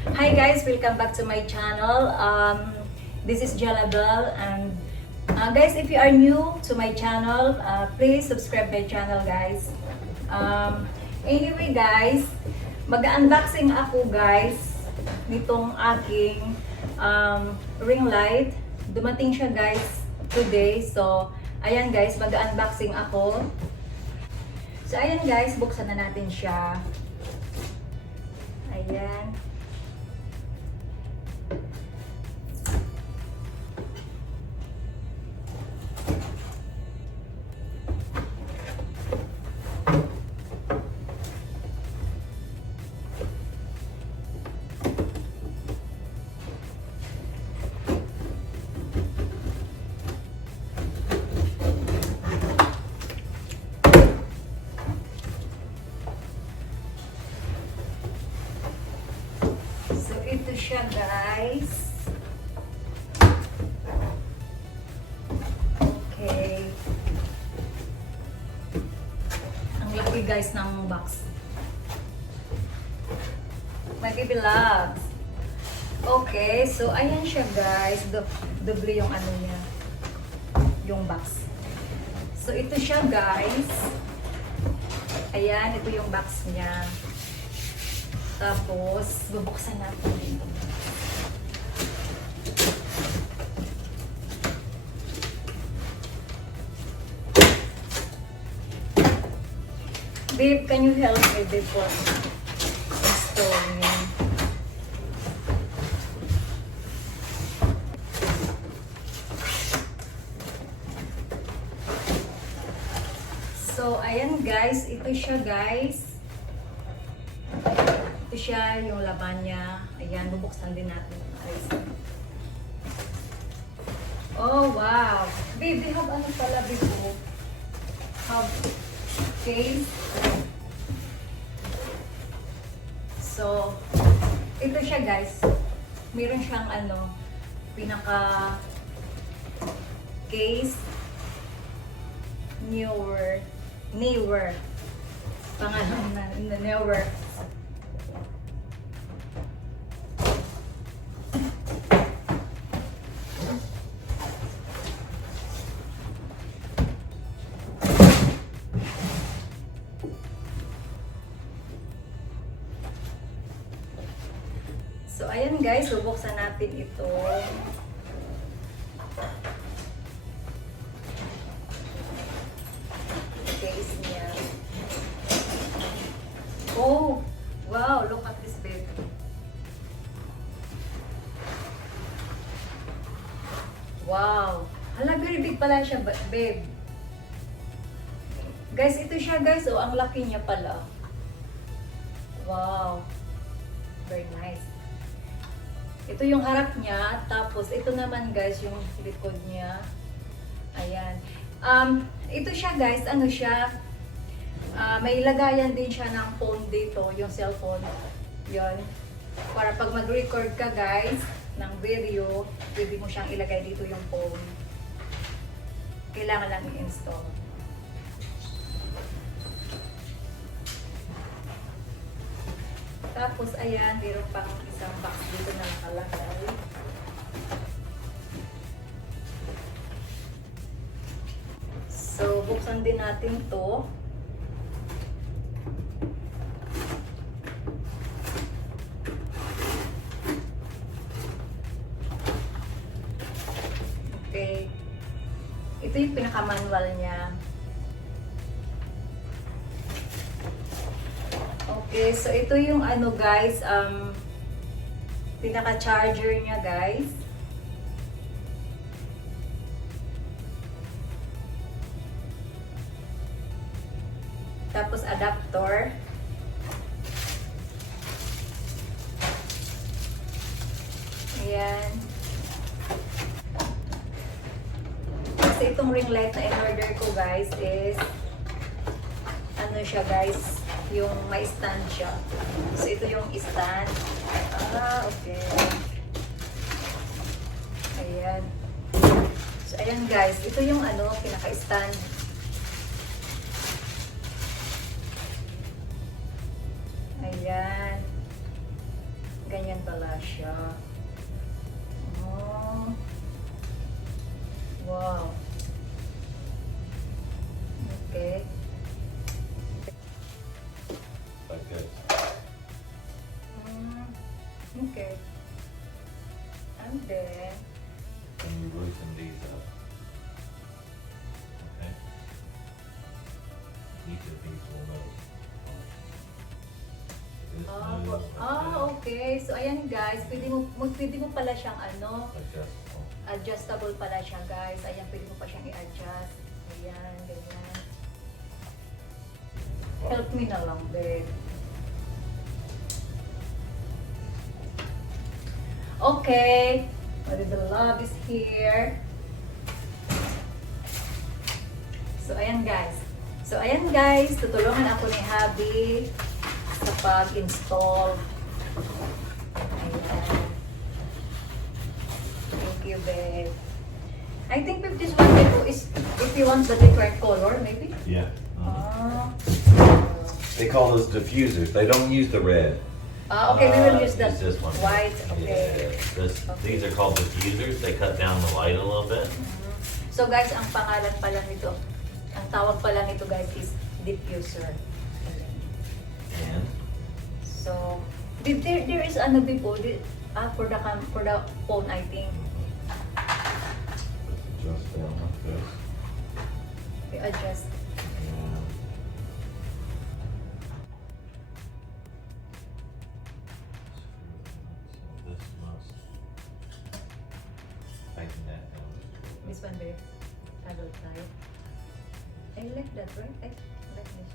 Hi guys, welcome back to my channel. This is Jella and guys, if you are new to my channel, please subscribe my channel guys. Anyway guys, mag-unboxing ako guys nitong aking ring light. Dumating siya guys today. So, ayan guys, mag-unboxing ako. So, ayan guys, buksan na natin siya. Ayan. Ito siya guys. Okay. Ang laki guys ng box. Mag-i-vlogs. Okay, so ayan siya guys. Doble yung ano niya. Yung box. So ito siya guys. Ayan, ito yung box niya. Tapos, bubuksan natin dito. Babe, can you help me before installing? So, ayan guys. Ito siya guys. Ito siya, yung laman niya. Ayan, bubuksan din natin. Oh, wow. Babe, they have ano pala before? Have case. So, ito siya guys. Meron siyang ano, pinaka case. NEEWER. Pangalan na, NEEWER. So, ayan guys, bubuksan natin ito. Case niya. Oh, wow, look at this babe. Wow. Hala, very big pala siya, babe. Guys, ito siya guys. Oh, ang laki niya pala. Wow. Very nice. Ito yung harap niya, tapos ito naman guys yung likod niya. Ayan. Ito siya guys, ano siya, may lagayan din siya ng phone dito, yung cellphone. Yon. Para pag mag-record ka guys ng video, pwede mo siyang ilagay dito yung phone. Kailangan lang i-install. Tapos, ayan, meron pang isang box dito na nakalagay. So, buksan din natin to. Okay. Ito yung pinaka-manual niya. Okay, so ito yung ano guys, pinaka-charger niya guys. Tapos adapter. Ayan. Kasi itong ring light na in-order ko guys is ano siya guys, yung may stand siya. So, ito yung stand. Okay. Ayan. So, ayan guys. Ito yung ano, pinaka-stand. Ayan. Ganyan pala siya. Oh. Wow. Okay. Like this. Okay. And then, And you loosen these up. Okay? Each of these will move. This moves like that. okay. So, ayan guys, pwede mo pala siyang Adjustable. adjustable pala siya guys. Ayan, pwede mo pa siyang i-adjust. Ayan, ganyan. Help me na lang, babe. Okay. The love is here. So, ayan guys. Tutulungan ako ni Habi sa pag-install. Ayan. Thank you, babe. I think if this one is, if you want the different color, maybe? Yeah. Uh, They call those diffusers. They don't use the red. Okay, we will use the this one. white. Okay. Yeah. These are called diffusers. They cut down the light a little bit. So guys, ang pangalan pala nito, ang tawag pala nito guys is diffuser. And So, there is ano before, for the phone I think. adjust down like this. We adjust. And so this must tighten that down just a little bit. This one babe, I will try. I like that, right? I like this.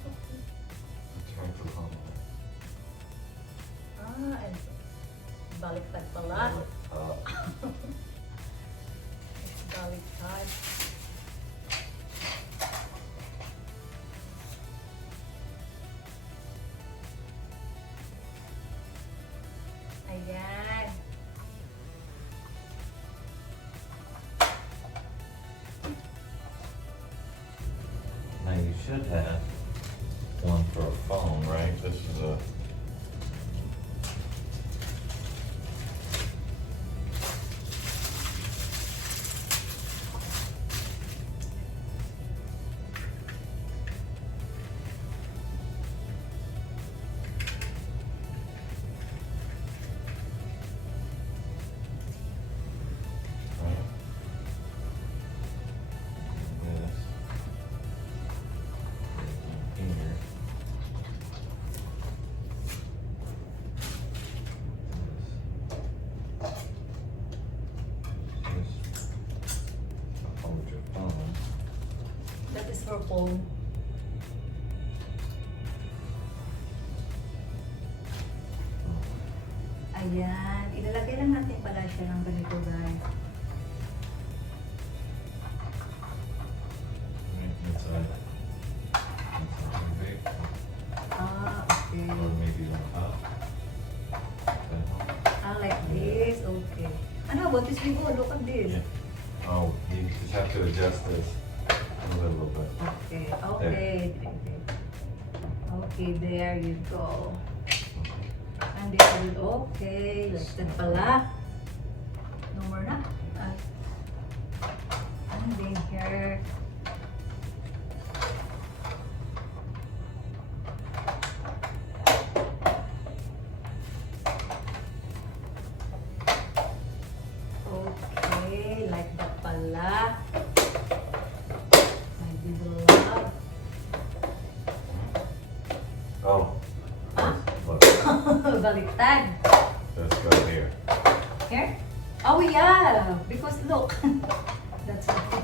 Let's try for home. And baliktad pala. It's baliktad. Ayan. Now you should have one for a phone, right? This is a That is for phone. Ayan. Ilalagay lang natin pala siya ng ganito guys. inside. Maybe. Okay. Or maybe on top. Like this. Okay. And how about this before? Look at this. Yeah. Oh, you just have to adjust this a little bit. Okay. Okay. Okay, there you go. And then, okay, like that pala. No more na. And then here. Okay, like that pala. My little love. Oh. Huh? Look, Baliktad. let's go here. Here? Oh yeah, because look. That's okay.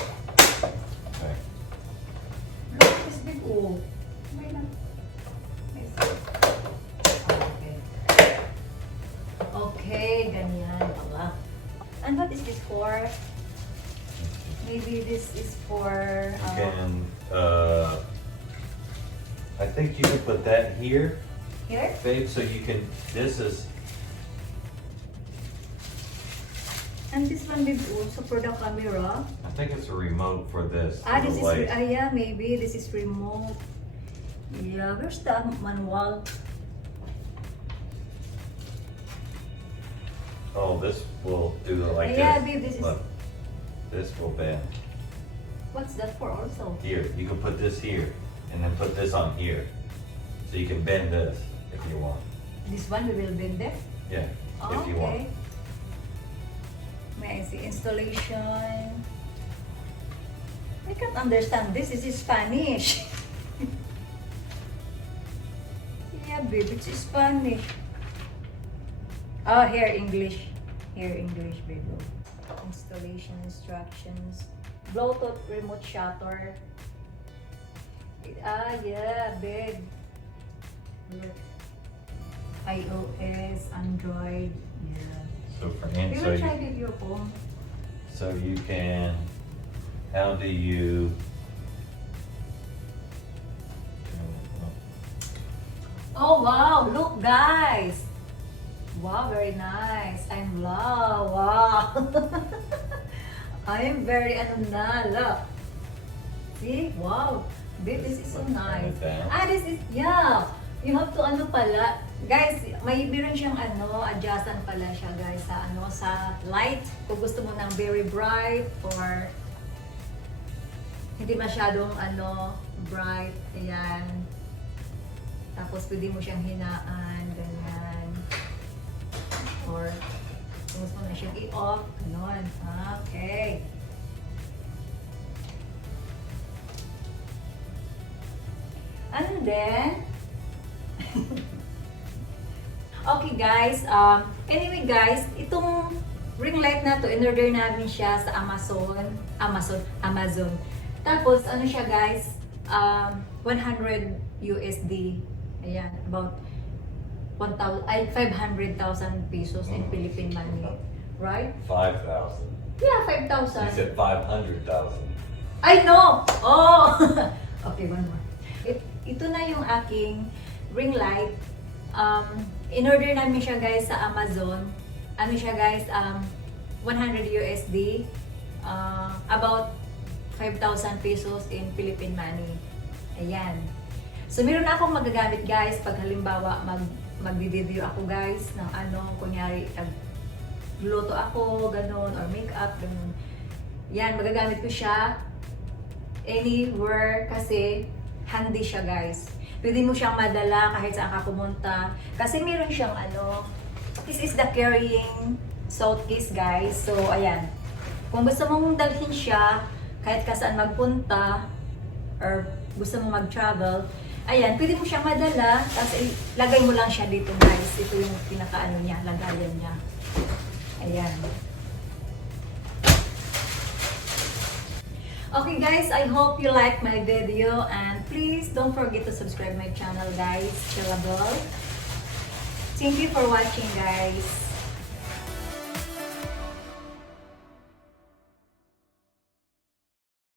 Okay. Look, this big O. Wait lang. Okay. Okay, ganyan pala. And what is this for? Maybe this is for... You can, I think you can put that here, Here? babe, so you can, this is, And this one is also for the camera. I think it's a remote for this. Ah, for this the is, light. yeah, maybe this is remote. Yeah, where's the manual? Oh, this will do it like Yeah, this. babe, this is... Look, this will bend. What's that for also? Here, you can put this here, and then put this on here. So you can bend this if you want. This one we will bend it? Yeah, Oh, if you want. okay. May I see installation? I can't understand. This is Spanish. Yeah, babe, it's Spanish. Oh, here English. Here English, babe. Installation instructions. Bluetooth remote shutter. Ah, yeah, babe. Look. iOS, Android. Yeah. So for We so will you, try with your phone. so you can, how do you? Oh wow, look guys. Wow, very nice. I'm love. Wow. I am very look. See? Wow. Babe, this is so nice. Ah, this is, yeah. You have to pala. Guys, may meron siyang adjustan pala siya guys sa light. Kung gusto mo ng very bright or hindi masyadong bright. Ayan. Tapos pwede mo siyang hinaan, ganyan. Or kung gusto mo na siyang i-off, ganon. Okay. And then, okay guys, anyway guys, itong ring light na to, in-order namin siya sa Amazon. Tapos, siya guys, 100 USD. Ayan, about 500,000 pesos in Philippine money. Right? 5,000. Yeah, You 5,000. said 500,000. I know! Oh! Okay, one more. Ito na yung aking ring light. In-order namin siya guys sa Amazon. Ano siya guys? 100 USD. About 5,000 pesos in Philippine money. Ayan. So, meron na akong magagamit guys pag halimbawa mag-video ako guys ng kunyari, luto ako, ganun, or makeup, ganun. Yan, magagamit ko siya anywhere kasi handy siya guys. Pwede mo siyang madala kahit saan ka pumunta. Kasi meron siyang this is the carrying suitcase guys. So, ayan. Kung gusto mong dalhin siya, kahit ka saan magpunta, or gusto mong mag-travel, ayan, pwede mo siyang madala, tapos lagay mo lang siya dito guys. Ito yung niya, lagayan niya. Ayan. Okay guys, I hope you like my video and please don't forget to subscribe my channel guys, Jella. Thank you for watching guys.